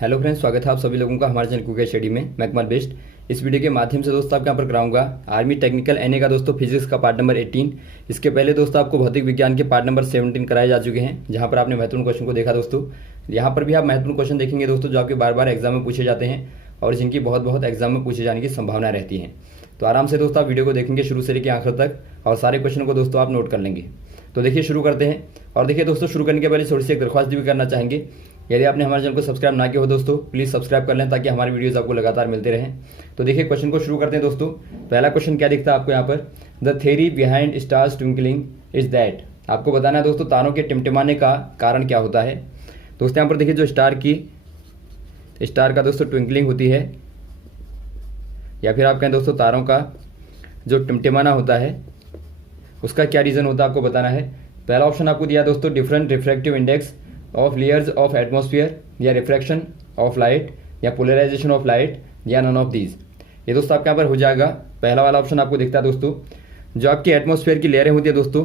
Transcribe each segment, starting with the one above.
Hello friends, स्वागत है आप सभी लोगों का हमारे चैनल क्विक स्टडी में। मैं कुमार बेस्ट। इस वीडियो के माध्यम से दोस्तों आपके यहाँ पर कराऊंगा आर्मी टेक्निकल एनए का दोस्तों फिजिक्स का पार्ट नंबर 18। इसके पहले दोस्तों आपको भौतिक विज्ञान के पार्ट नंबर 17 कराए जा चुके हैं, जहाँ पर आपने महत्वपूर्ण क्वेश्चन को देखा दोस्तों। यहाँ पर भी आप महत्वपूर्ण क्वेश्चन देखेंगे दोस्तों, जो आपके बार बार एग्जाम में पूछे जाते हैं और जिनकी बहुत एग्जाम में पूछे जाने की संभावना रहती है। तो आराम से दोस्तों आप वीडियो को देखेंगे शुरू से लेकर आखिर तक और सारे क्वेश्चन को दोस्तों आप नोट कर लेंगे। तो देखिए शुरू करते हैं। और देखिए दोस्तों, शुरू करने के पहले थोड़ी सी एक दरख्वास्त भी करना चाहेंगे। यदि आपने हमारे चैनल को सब्सक्राइब ना किया हो दोस्तों, प्लीज़ सब्सक्राइब कर लें ताकि हमारी वीडियोस आपको लगातार मिलते रहें। तो देखिए क्वेश्चन को शुरू करते हैं दोस्तों। पहला क्वेश्चन क्या दिखता है आपको यहाँ पर, the theory behind stars twinkling is that. आपको बताना है दोस्तों तारों के टिमटिमाने का कारण क्या होता है। दोस्तों यहाँ पर देखिए जो स्टार का दोस्तों ट्विंकलिंग होती है, या फिर आप कहें दोस्तों तारों का जो टिमटिमाना होता है उसका क्या रीज़न होता है आपको बताना है। पहला ऑप्शन आपको दिया दोस्तों different refractive index of layers of atmosphere, या रिफ्रैक्शन ऑफ लाइट, या पोलराइजेशन ऑफ लाइट, या नन ऑफ दीज। ये दोस्तों आपके यहाँ पर हो जाएगा पहला वाला ऑप्शन आपको दिखता है दोस्तों। जो आपकी एटमॉस्फेयर की लेयरें होती है दोस्तों,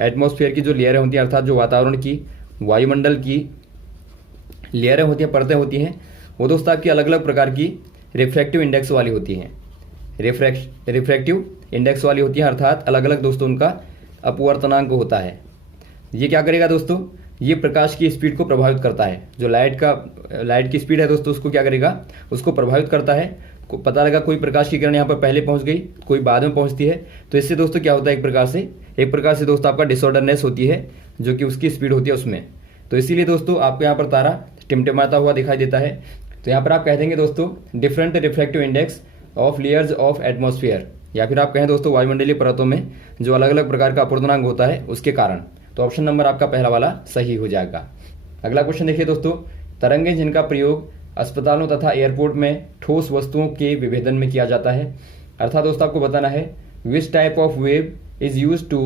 एटमॉस्फेयर की जो लेयरें होती हैं अर्थात जो वातावरण की वायुमंडल की लेयरें होती हैं, परतें होती हैं, वो दोस्तों आपकी अलग अलग प्रकार की रिफ्रैक्टिव इंडेक्स वाली होती हैं। रिफ्रैक्टिव इंडेक्स वाली होती हैं अर्थात अलग अलग दोस्तों उनका अपवर्तनांक होता है। ये क्या करेगा दोस्तों, ये प्रकाश की स्पीड को प्रभावित करता है। जो लाइट की स्पीड है दोस्तों उसको क्या करेगा, उसको प्रभावित करता है। पता लगा कोई प्रकाश की किरण यहाँ पर पहले पहुँच गई, कोई बाद में पहुँचती है, तो इससे दोस्तों क्या होता है, एक प्रकार से दोस्तों आपका डिसऑर्डरनेस होती है जो कि उसकी स्पीड होती है उसमें। तो इसीलिए दोस्तों आपको यहाँ पर तारा टिमटिमाता हुआ दिखाई देता है। तो यहाँ पर आप कह देंगे दोस्तों different refractive index of layers of atmosphere, या फिर आप कहें दोस्तों वायुमंडलीय परतों में जो अलग अलग प्रकार का अपवर्तनांक होता है उसके कारण। तो ऑप्शन नंबर आपका पहला वाला सही हो जाएगा। अगला क्वेश्चन देखिए दोस्तों, तरंगें जिनका प्रयोग अस्पतालों तथा एयरपोर्ट में ठोस वस्तुओं के विभेदन में किया जाता है, अर्थात दोस्तों आपको बताना है which type of wave is use to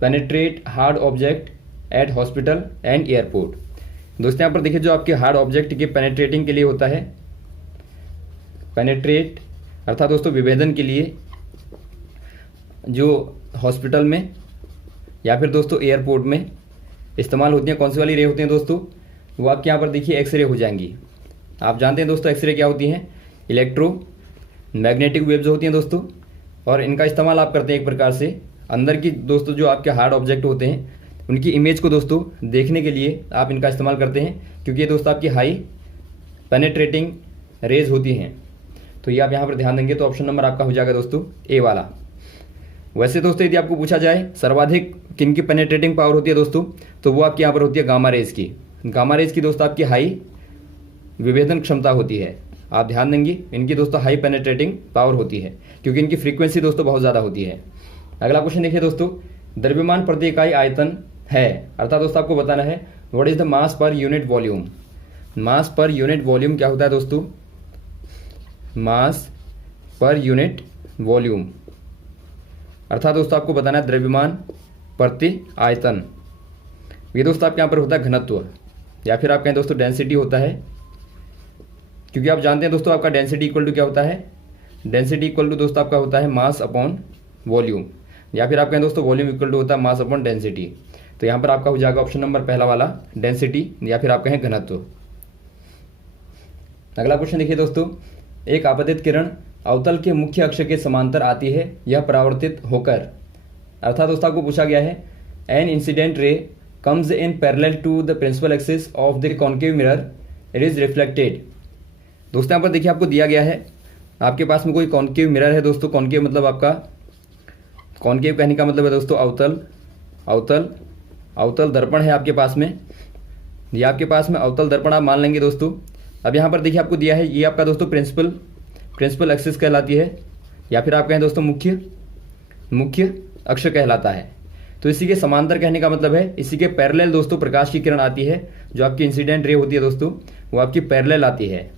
penetrate hard object at hospital and airport. दोस्तों यहाँ पर देखिए जो आपके हार्ड ऑब्जेक्ट के पेनिट्रेटिंग के लिए होता है, पेनिट्रेट अर्थात दोस्तों विभेदन के लिए जो हॉस्पिटल में या फिर दोस्तों एयरपोर्ट में इस्तेमाल होती हैं, कौन सी वाली रे होती हैं दोस्तों, वो आपके यहाँ पर देखिए एक्सरे हो जाएंगी। आप जानते हैं दोस्तों एक्सरे क्या होती हैं, इलेक्ट्रो मैग्नेटिक वेव्स होती हैं दोस्तों, और इनका इस्तेमाल आप करते हैं एक प्रकार से अंदर की दोस्तों जो आपके हार्ड ऑब्जेक्ट होते हैं उनकी इमेज को दोस्तों देखने के लिए आप इनका इस्तेमाल करते हैं, क्योंकि ये दोस्तों आपकी हाई पेनेट्रेटिंग रेज होती हैं। तो ये आप यहाँ पर ध्यान देंगे। तो ऑप्शन नंबर आपका हो जाएगा दोस्तों ए वाला। वैसे दोस्तों यदि आपको पूछा जाए सर्वाधिक किन की पेनेट्रेटिंग पावर होती है दोस्तों, तो वो आपकी यहाँ पर होती है गामा रेज की। गामा रेज की दोस्तों आपकी हाई विभेदन क्षमता होती है। आप ध्यान देंगे इनकी दोस्तों हाई पेनेट्रेटिंग पावर होती है, क्योंकि इनकी फ्रीक्वेंसी दोस्तों बहुत ज़्यादा होती है। अगला क्वेश्चन देखिए दोस्तों, द्रव्यमान प्रति इकाई आयतन है, अर्थात दोस्तों आपको बताना है what is the mass per unit volume. Mass per unit volume क्या होता है दोस्तों, मास पर यूनिट वॉल्यूम अर्थात दोस्तों आपको बताना है द्रव्यमान प्रति आयतन। ये दोस्तों आपके यहाँ पर होता है घनत्व, या फिर आप कहें दोस्तों डेंसिटी होता है, क्योंकि आप जानते हैं दोस्तों आपका डेंसिटी इक्वल टू क्या होता है, डेंसिटी इक्वल टू दोस्तों आपका होता है मास अपॉन वॉल्यूम, या फिर आप कहें दोस्तों वॉल्यूम इक्वल टू होता है मास अपॉन डेंसिटी। तो यहाँ पर आपका हो जाएगा ऑप्शन नंबर पहला वाला डेंसिटी, या फिर आप कहें घनत्व। अगला क्वेश्चन देखिए दोस्तों, एक आपतित किरण अवतल के मुख्य अक्ष के समांतर आती है, यह परावर्तित होकर, अर्थात दोस्तों आपको पूछा गया है an incident ray comes in parallel to the principal axis of the concave mirror, it is reflected. दोस्तों यहाँ पर देखिए आपको दिया गया है, आपके पास में कोई कॉन्केव मिरर है दोस्तों। कॉन्केव मतलब आपका, कॉन्केव कहने का मतलब है दोस्तों अवतल दर्पण है आपके पास में, ये आपके पास में अवतल दर्पण आप मान लेंगे दोस्तों। अब यहाँ पर देखिए आपको दिया है ये आपका दोस्तों प्रिंसिपल एक्सिस कहलाती है, या फिर आप कहें दोस्तों मुख्य अक्ष कहलाता है। तो इसी के समांतर कहने का मतलब है इसी के पैरेलल दोस्तों प्रकाश की किरण आती है, जो आपकी इंसिडेंट रे होती है दोस्तों वो आपकी पैरेलल आती है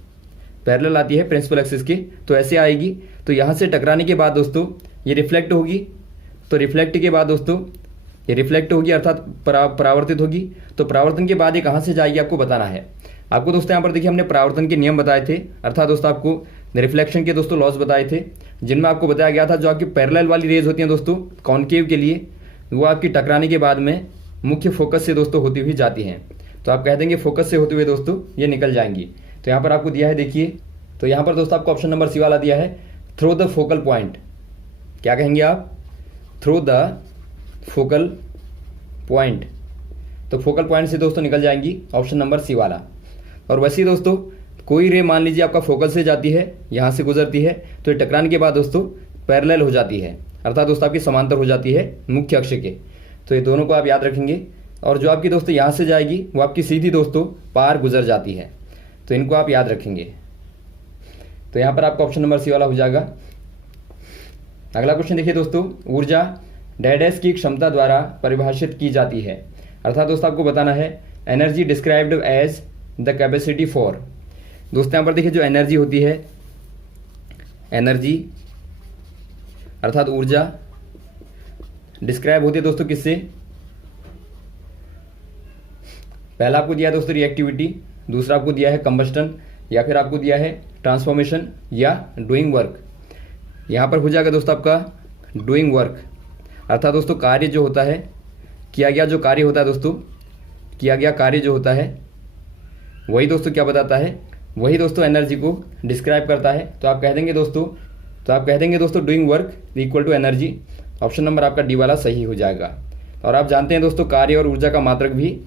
प्रिंसिपल एक्सिस की। तो ऐसे आएगी, तो यहाँ से टकराने के बाद दोस्तों ये रिफ्लेक्ट होगी, तो रिफ्लेक्ट के बाद दोस्तों ये रिफ्लेक्ट होगी अर्थात परावर्तित होगी। तो परावर्तन के बाद ये कहाँ से जाएगी आपको बताना है। आपको दोस्तों यहाँ पर देखिए हमने परावर्तन के नियम बताए थे, अर्थात दोस्तों आपको रिफ्लेक्शन के दोस्तों लॉस बताए थे, जिनमें आपको बताया गया था जो आपकी पैरेलल वाली रेज होती हैं दोस्तों कॉन्केव के लिए, वो आपकी टकराने के बाद में मुख्य फोकस से दोस्तों होती हुई जाती हैं। तो आप कह देंगे फोकस से होते हुए दोस्तों ये निकल जाएंगी। तो तो यहाँ पर आपको दिया है, देखिए, तो यहाँ पर दोस्तों आपको ऑप्शन नंबर सी वाला दिया है, थ्रो द फोकल पॉइंट। क्या कहेंगे आप? Through the focal point. तो फोकल पॉइंट से दोस्तों निकल जाएंगी ऑप्शन नंबर सी वाला। और वैसे ही दोस्तों कोई रे मान लीजिए आपका फोकल से जाती है, यहाँ से गुजरती है, तो ये टकराने के बाद दोस्तों पैरेलल हो जाती है, अर्थात दोस्तों आपकी समांतर हो जाती है मुख्य अक्ष के। तो ये दोनों को आप याद रखेंगे। और जो आपकी दोस्तों यहाँ से जाएगी वो आपकी सीधी दोस्तों पार गुजर जाती है, तो इनको आप याद रखेंगे। तो यहाँ पर आपका ऑप्शन नंबर सी वाला हो जाएगा। अगला क्वेश्चन देखिए दोस्तों, ऊर्जा डैश की क्षमता द्वारा परिभाषित की जाती है, अर्थात दोस्तों आपको बताना है energy described as the capacity for. दोस्तों यहाँ पर देखिए जो एनर्जी होती है, एनर्जी अर्थात ऊर्जा डिस्क्राइब होती है दोस्तों किससे? पहला आपको दिया है दोस्तों रिएक्टिविटी, दूसरा आपको दिया है कंबस्टन, या फिर आपको दिया है ट्रांसफॉर्मेशन या डूइंग वर्क। यहाँ पर हो जाएगा दोस्तों आपका डूइंग वर्क, अर्थात दोस्तों कार्य जो होता है, किया गया जो कार्य होता है दोस्तों, किया गया कार्य जो होता है वही दोस्तों क्या बताता है, वही दोस्तों एनर्जी को डिस्क्राइब करता है। तो आप कह देंगे दोस्तों doing work equal to energy. Option number आपका डी वाला सही हो जाएगा। और आप जानते हैं दोस्तों कार्य और ऊर्जा का मात्रक भी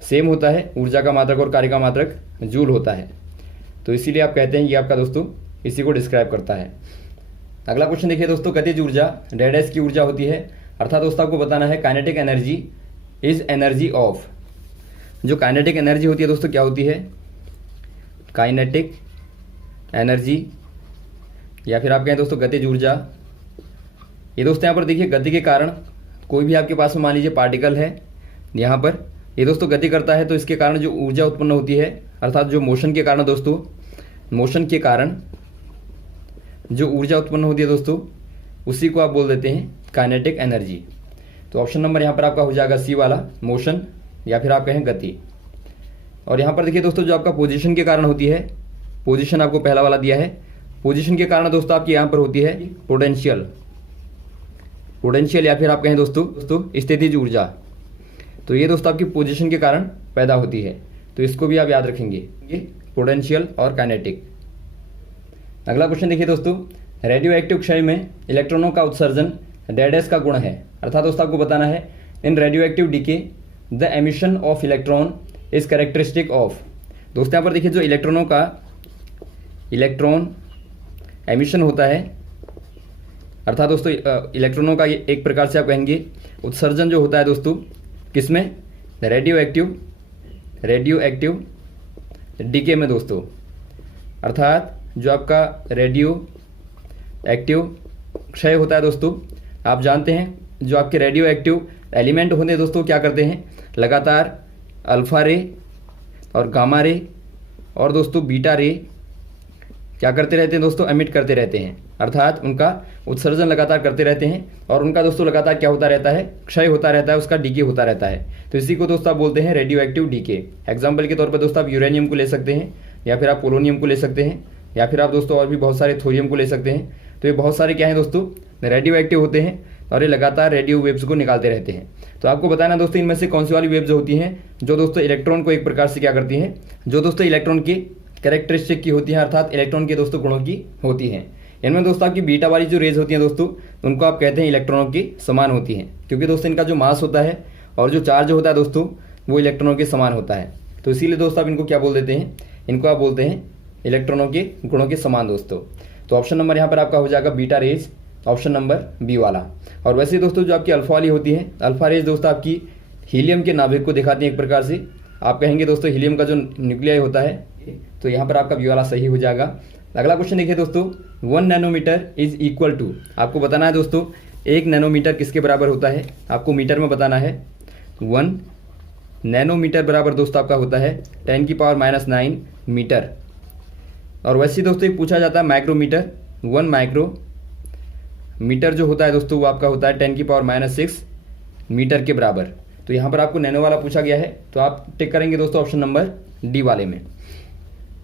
सेम होता है, ऊर्जा का मात्रक और कार्य का मात्रक जूल होता है, तो इसीलिए आप कहते हैं ये आपका दोस्तों इसी को डिस्क्राइब करता है। अगला क्वेश्चन देखिए दोस्तों, गतिज ऊर्जा डैश की ऊर्जा होती है, अर्थात दोस्तों आपको बताना है kinetic energy is energy of. जो काइनेटिक एनर्जी होती है दोस्तों क्या होती है? काइनेटिक एनर्जी, या फिर आप कहें दोस्तों गतिज ऊर्जा। ये दोस्तों यहाँ पर देखिए गति के कारण कोई भी आपके पास में मान लीजिए पार्टिकल है, यहाँ पर ये दोस्तों गति करता है, तो इसके कारण जो ऊर्जा उत्पन्न होती है, अर्थात जो मोशन के कारण दोस्तों, मोशन के कारण जो ऊर्जा उत्पन्न होती है दोस्तों, उसी को आप बोल देते हैं काइनेटिक एनर्जी। तो ऑप्शन नंबर यहाँ पर आपका हो जाएगा सी वाला, मोशन, या फिर आप कहें गति। और यहाँ पर देखिए दोस्तों जो आपका पोजीशन के कारण होती है, पोजीशन आपको पहला वाला दिया है, पोजीशन के कारण दोस्तों आपकी यहाँ पर होती है पोटेंशियल, पोटेंशियल, या फिर आप कहें दोस्तों स्थितिज ऊर्जा। तो ये दोस्तों आपकी पोजीशन के कारण पैदा होती है, तो इसको भी आप याद रखेंगे, ये पोटेंशियल और काइनेटिक। अगला क्वेश्चन देखिए दोस्तों, रेडियो एक्टिव क्षय में इलेक्ट्रॉनों का उत्सर्जन डैश का गुण है, अर्थात दोस्तों आपको बताना है in radio active decay the emission of electron is characteristic of. दोस्तों यहाँ पर देखिए जो इलेक्ट्रॉनों का इलेक्ट्रॉन एमिशन होता है, अर्थात दोस्तों इलेक्ट्रॉनों का एक प्रकार से आप कहेंगे उत्सर्जन जो होता है दोस्तों, किसमें? रेडियो एक्टिव डीके में दोस्तों, अर्थात जो आपका रेडियो एक्टिव क्षय होता है दोस्तों, आप जानते हैं जो आपके रेडियो एक्टिव एलिमेंट होते हैं दोस्तों क्या करते हैं, लगातार अल्फा रे और गामा रे और दोस्तों बीटा रे क्या करते रहते हैं दोस्तों, एमिट करते रहते हैं, अर्थात उनका उत्सर्जन लगातार करते रहते हैं, और उनका दोस्तों लगातार क्या होता रहता है, क्षय होता रहता है, उसका डीके होता रहता है। तो इसी को दोस्तों आप बोलते हैं रेडियो एक्टिव डीके। एग्जाम्पल के तौर पर दोस्तों आप यूरेनियम को ले सकते हैं, या फिर आप पोलोनियम को ले सकते हैं, या फिर आप दोस्तों और भी बहुत सारे थोरियम को ले सकते हैं। तो ये बहुत सारे क्या हैं दोस्तों, रेडियो एक्टिव होते हैं, और ये लगातार रेडियो वेव्स को निकालते रहते हैं। तो आपको बताना दोस्तों इनमें से कौन सी वाली वेव्स होती हैं जो दोस्तों इलेक्ट्रॉन को एक प्रकार से क्या करती हैं, जो दोस्तों इलेक्ट्रॉन की कैरेक्टरिस्टिक की होती है, अर्थात इलेक्ट्रॉन के दोस्तों गुणों की होती हैं। इनमें दोस्तों आपकी बीटा वाली जो रेज होती हैं दोस्तों, उनको आप कहते हैं इलेक्ट्रॉनों की समान होती हैं, क्योंकि दोस्तों इनका जो मास होता है और जो चार्ज होता है दोस्तों वो इलेक्ट्रॉनों के समान होता है। तो इसीलिए दोस्तों आप इनको क्या बोल देते हैं, इनको आप बोलते हैं इलेक्ट्रॉनों के गुणों के समान दोस्तों। तो ऑप्शन नंबर यहाँ पर आपका हो जाएगा beta rays, option number B वाला। और वैसे दोस्तों जो आपकी अल्फा वाली होती है, अल्फा रेज दोस्तों आपकी हीलियम के नाभिक को दिखाती हैं एक प्रकार से, आप कहेंगे दोस्तों हीलियम का जो न्यूक्लियाई होता है, तो यहाँ पर आपका बी वाला सही हो जाएगा। अगला क्वेश्चन देखिए दोस्तों, 1 नैनोमीटर इज इक्वल टू, आपको बताना है दोस्तों 1 नैनोमीटर किसके बराबर होता है, आपको मीटर में बताना है। 1 नैनोमीटर बराबर दोस्तों आपका होता है 10⁻⁹ मीटर। और वैसे दोस्तों पूछा जाता है माइक्रोमीटर, 1 माइक्रोमीटर जो होता है दोस्तों वो आपका होता है 10⁻⁶ मीटर के बराबर। तो यहाँ पर आपको नैनो वाला पूछा गया है, तो आप टिक करेंगे दोस्तों ऑप्शन नंबर डी वाले में।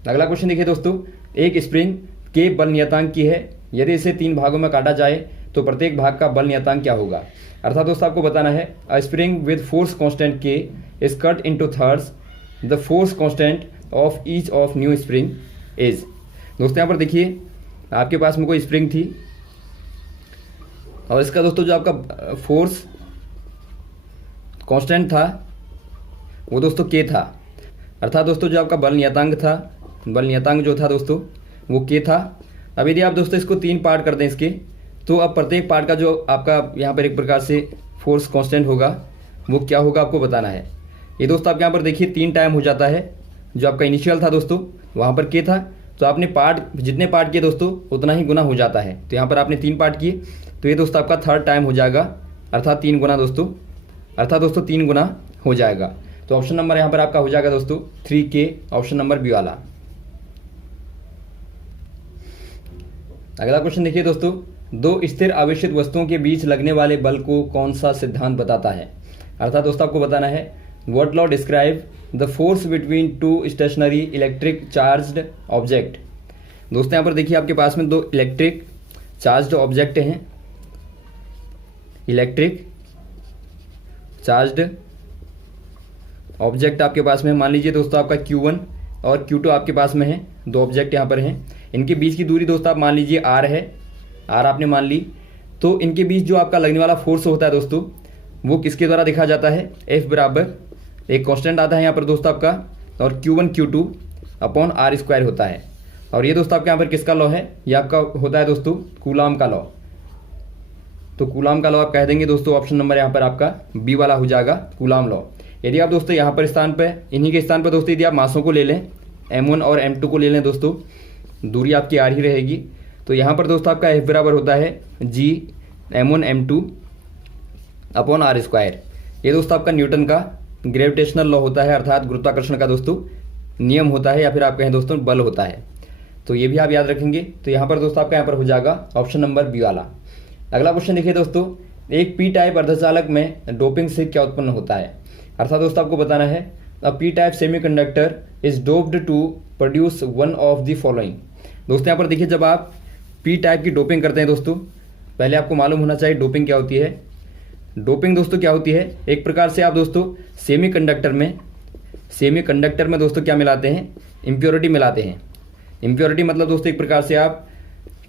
अगला क्वेश्चन देखिए दोस्तों, एक स्प्रिंग के बल नियतांक की है, यदि इसे 3 भागों में काटा जाए तो प्रत्येक भाग का बल नियतांक क्या होगा। अर्थात दोस्तों आपको बताना है a spring with force constant K is cut into thirds, the force constant of each of new spring is. दोस्तों यहाँ पर देखिए आपके पास में कोई स्प्रिंग थी और इसका दोस्तों जो आपका फोर्स कांस्टेंट था वो दोस्तों के था, अर्थात दोस्तों जो आपका बल नियतांक था, बल नियतांक जो था दोस्तों वो के था। अब यदि आप दोस्तों इसको 3 पार्ट कर दें इसके, तो अब प्रत्येक पार्ट का जो आपका यहाँ पर एक प्रकार से फोर्स कांस्टेंट होगा वो क्या होगा आपको बताना है। ये दोस्तों आप यहाँ पर देखिए 3 टाइम हो जाता है। जो आपका इनिशियल था दोस्तों वहाँ पर के था, तो आपने पार्ट जितने पार्ट किए दोस्तों उतना ही गुना हो जाता है। तो यहाँ पर आपने 3 पार्ट किए, तो ये दोस्तों आपका 3rd टाइम हो जाएगा, अर्थात 3 गुना दोस्तों, अर्थात दोस्तों 3 गुना हो जाएगा। तो ऑप्शन नंबर यहाँ पर आपका हो जाएगा दोस्तों 3K, ऑप्शन नंबर बी वाला। अगला क्वेश्चन देखिए दोस्तों, 2 स्थिर आवेशित वस्तुओं के बीच लगने वाले बल को कौन सा सिद्धांत बताता है। अर्थात दोस्तों आपको बताना है what law describe the force between 2 stationary electric charged object. दोस्तों यहाँ पर देखिए आपके पास में 2 इलेक्ट्रिक चार्ज्ड ऑब्जेक्ट हैं, इलेक्ट्रिक चार्ज्ड ऑब्जेक्ट आपके पास में, मान लीजिए दोस्तों आपका Q1 और Q2 आपके पास में है, 2 ऑब्जेक्ट यहाँ पर हैं। इनके बीच की दूरी दोस्तों आप मान लीजिए R है, R आपने मान ली। तो इनके बीच जो आपका लगने वाला फोर्स होता है दोस्तों वो किसके द्वारा देखा जाता है, F बराबर एक कांस्टेंट आता है यहाँ पर दोस्तों आपका, और Q1 Q2 अपॉन R² होता है। और ये दोस्तों आपके यहाँ पर किसका लॉ है, ये आपका होता है दोस्तों कूलाम का लॉ। तो कूलाम का लॉ आप कह देंगे दोस्तों, ऑप्शन नंबर यहाँ पर आपका बी वाला हो जाएगा, कूलाम लॉ। यदि आप दोस्तों यहाँ पर स्थान पे, इन्हीं के स्थान पर दोस्तों यदि आप मासों को ले लें, M1 और M2 को ले लें दोस्तों, दूरी आपकी आ ही रहेगी। तो यहाँ पर दोस्तों आपका F बराबर होता है G M1 M2 upon R²। ये दोस्तों आपका न्यूटन का ग्रेविटेशनल लॉ होता है, अर्थात गुरुत्वाकर्षण का दोस्तों नियम होता है, या फिर आप कहें दोस्तों बल होता है। तो ये भी आप याद रखेंगे। तो यहाँ पर दोस्तों आपका यहाँ पर हो जाएगा ऑप्शन नंबर बी वाला। अगला क्वेश्चन देखिए दोस्तों, एक पी टाइप अर्धचालक में डोपिंग से क्या उत्पन्न होता है। अर्थात दोस्तों आपको बताना है a P type semiconductor is doped to produce one of the following. दोस्तों यहाँ पर देखिए जब आप पी टाइप की डोपिंग करते हैं दोस्तों, पहले आपको मालूम होना चाहिए डोपिंग क्या होती है। डोपिंग दोस्तों क्या होती है, एक प्रकार से आप दोस्तों सेमीकंडक्टर में दोस्तों क्या मिलाते हैं, इम्प्योरिटी मिलाते हैं। इम्प्योरिटी मतलब दोस्तों एक प्रकार से आप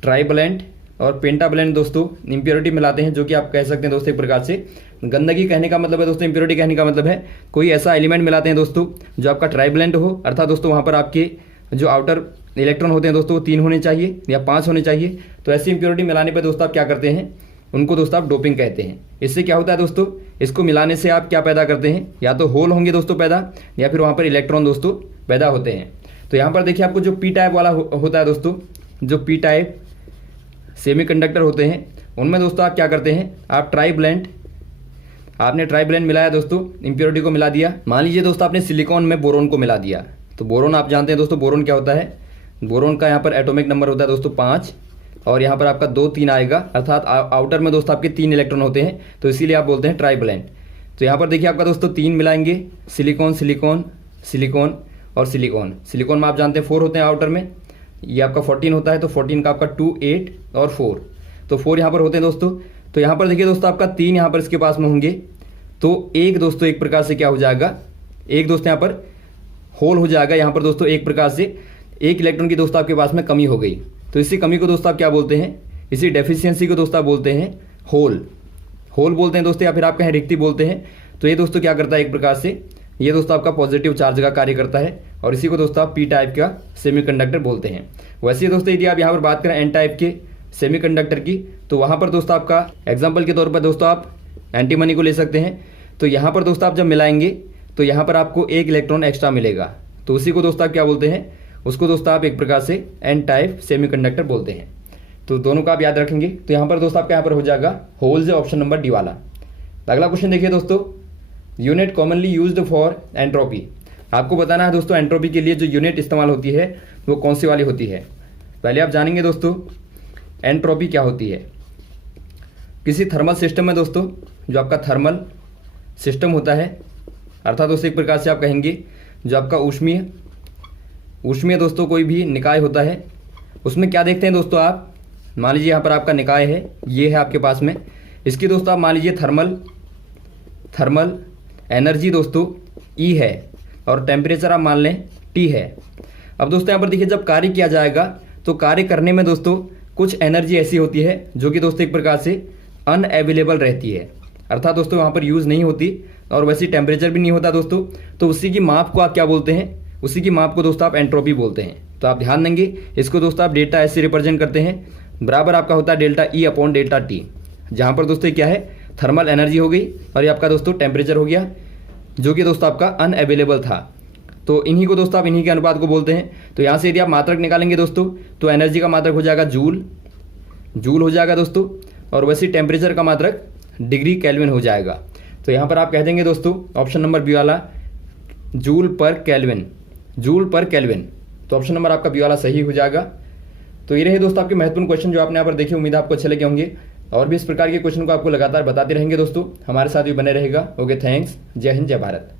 ट्राइवैलेंट और पेंटावैलेंट दोस्तों इम्प्योरिटी मिलाते हैं, जो कि आप कह सकते हैं दोस्तों एक प्रकार से गंदगी कहने का मतलब है दोस्तों, इम्प्योरिटी कहने का मतलब है कोई ऐसा एलिमेंट मिलाते हैं दोस्तों जो आपका ट्राइवैलेंट हो, अर्थात दोस्तों वहाँ पर आपके जो आउटर इलेक्ट्रॉन होते हैं दोस्तों वो 3 होने चाहिए या 5 होने चाहिए। तो ऐसी इम्प्योरिटी मिलाने पर दोस्तों आप क्या करते हैं, उनको दोस्तों आप डोपिंग कहते हैं। इससे क्या होता है दोस्तों, इसको मिलाने से आप क्या पैदा करते हैं, या तो होल होंगे दोस्तों पैदा, या फिर वहाँ पर इलेक्ट्रॉन दोस्तों पैदा होते हैं। तो यहाँ पर देखिए आपको जो पी टाइप वाला होता है दोस्तों, जो पी टाइप सेमीकंडक्टर होते हैं उनमें दोस्तों आप क्या करते हैं, आप ट्राइवैलेंट, आपने ट्राइवैलेंट मिलाया दोस्तों, इम्प्योरिटी को मिला दिया। मान लीजिए दोस्तों आपने सिलिकॉन में बोरोन को मिला दिया। तो बोरोन आप जानते हैं दोस्तों, बोरोन क्या होता है, बोरोन का यहाँ पर एटॉमिक नंबर होता है दोस्तों 5, और यहाँ पर आपका 2 3 आएगा, अर्थात आउटर में दोस्तों आपके 3 इलेक्ट्रॉन होते हैं, तो इसीलिए आप बोलते हैं ट्राइवैलेंट। तो यहाँ पर देखिए आपका दोस्तों 3 मिलाएंगे, सिलिकॉन सिलिकॉन सिलिकॉन और सिलिकॉन। सिलिकॉन में आप जानते हैं 4 होते हैं आउटर में, ये आपका 14 होता है, तो 14 का आपका 2 8 और 4, तो 4 यहाँ पर होते हैं दोस्तों। तो यहाँ पर देखिए दोस्तों आपका 3 यहाँ पर इसके पास में होंगे, तो एक दोस्तों एक प्रकार से क्या हो जाएगा, एक दोस्तों यहाँ पर होल हो जाएगा। यहाँ पर दोस्तों एक प्रकार से एक इलेक्ट्रॉन की दोस्तों आपके पास में कमी हो गई, तो इसी कमी को दोस्तों आप क्या बोलते हैं, इसी डेफिशिएंसी को दोस्तों आप बोलते हैं होल बोलते हैं दोस्तों, या फिर आप कहें रिक्ति बोलते हैं। तो ये दोस्तों क्या करता है, एक प्रकार से ये दोस्तों आपका पॉजिटिव चार्ज का कार्य करता है, और इसी को दोस्तों आप पी टाइप का सेमीकंडक्टर बोलते हैं। वैसे दोस्तों यदि आप यहाँ पर बात करें एन टाइप के सेमीकंडक्टर की, तो वहाँ पर दोस्तों आपका एग्जाम्पल के तौर पर दोस्तों आप एंटीमनी को ले सकते हैं। तो यहाँ पर दोस्तों आप जब मिलाएंगे तो यहाँ पर आपको 1 इलेक्ट्रॉन एक्स्ट्रा मिलेगा, तो उसी को दोस्तों आप क्या बोलते हैं, उसको दोस्तों आप एक प्रकार से एन टाइप सेमीकंडक्टर बोलते हैं। तो दोनों का आप याद रखेंगे। तो यहाँ पर दोस्तों आपका यहाँ पर हो जाएगा होल्स, ऑप्शन नंबर डी वाला। अगला क्वेश्चन देखिए दोस्तों, unit commonly used for entropy. आपको बताना है दोस्तों एंट्रोपी के लिए जो यूनिट इस्तेमाल होती है वो कौन सी वाली होती है। पहले आप जानेंगे दोस्तों एंट्रोपी क्या होती है। किसी थर्मल सिस्टम में दोस्तों जो आपका थर्मल सिस्टम होता है, अर्थात दोस्तों एक प्रकार से आप कहेंगे जो आपका ऊष्मीय दोस्तों कोई भी निकाय होता है, उसमें क्या देखते हैं दोस्तों आप, मान लीजिए यहाँ पर आपका निकाय है, ये है आपके पास में, इसकी दोस्तों आप मान लीजिए थर्मल एनर्जी दोस्तों E है, और टेम्परेचर आप मान लें टी है। अब दोस्तों यहाँ पर देखिए, जब कार्य किया जाएगा तो कार्य करने में दोस्तों कुछ एनर्जी ऐसी होती है जो कि दोस्तों एक प्रकार से अनअवेलेबल रहती है, अर्थात दोस्तों वहाँ पर यूज़ नहीं होती और वैसे टेम्परेचर भी नहीं होता दोस्तों। तो उसी की माप को आप क्या बोलते हैं, उसी की माप को दोस्तों आप एंट्रोपी बोलते हैं। तो आप ध्यान देंगे, इसको दोस्तों आप डेल्टा ऐसे रिप्रेजेंट करते हैं, बराबर आपका होता है delta E upon delta T, जहाँ पर दोस्तों क्या है, थर्मल एनर्जी हो गई और ये आपका दोस्तों टेम्परेचर हो गया जो कि दोस्तों आपका अनअवेलेबल था। तो इन्हीं को दोस्तों आप इन्हीं के अनुपात को बोलते हैं। तो यहाँ से यदि आप मात्रक निकालेंगे दोस्तों तो एनर्जी का मात्रक हो जाएगा जूल हो जाएगा दोस्तों, और वैसे टेम्परेचर का मात्रक डिग्री केल्विन हो जाएगा। तो यहाँ पर आप कह देंगे दोस्तों ऑप्शन नंबर बी वाला जूल पर केल्विन। तो ऑप्शन नंबर आपका बी वाला सही हो जाएगा। तो ये रहे दोस्तों आपके महत्वपूर्ण क्वेश्चन जो आपने यहाँ पर देखे, उम्मीद आपको अच्छे लगे होंगे और भी इस प्रकार के क्वेश्चन को आपको लगातार बताते रहेंगे दोस्तों, हमारे साथ भी बने रहेगा। ओके, थैंक्स, जय हिंद, जय भारत।